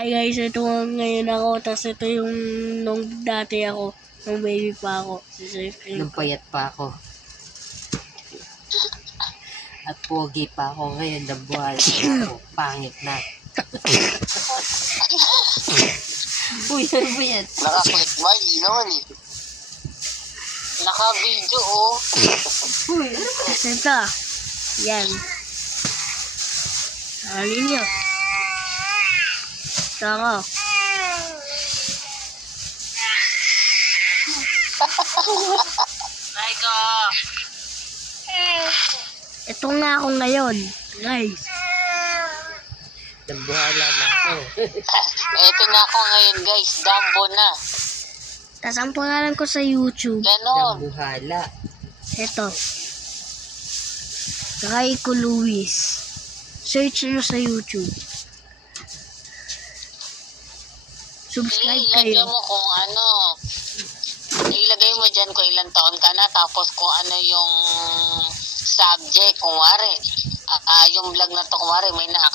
Ay guys, ito ngayon ako. Tapos ito yung nung dati ako. Nung baby pa ako. Nung payat pa ako. At pogi pa ako ngayon, nabuhay na ako. Pangit na. Uy, ano ba yan? Naka-click ba? Hindi naman eh. Naka-video oh. Uy, ano ba? Tapos ito. Yan. Alin nyo. Ito ako. Aiko! Ito nga ako ngayon. Guys. Nabuhala na ako. Eto na ako ngayon guys. Dumbo na. Tapos ang pangalan ko sa YouTube. Ganon. Nabuhala. Ito. Raiko Luis. Search nyo sa YouTube. Subscribe Ilagay kayo. mo kung ano. Ilagay mo dyan kung ilang taon ka na. Tapos kung ano yung subject. Kung wari. Yung vlog na to kung wari may na-accident.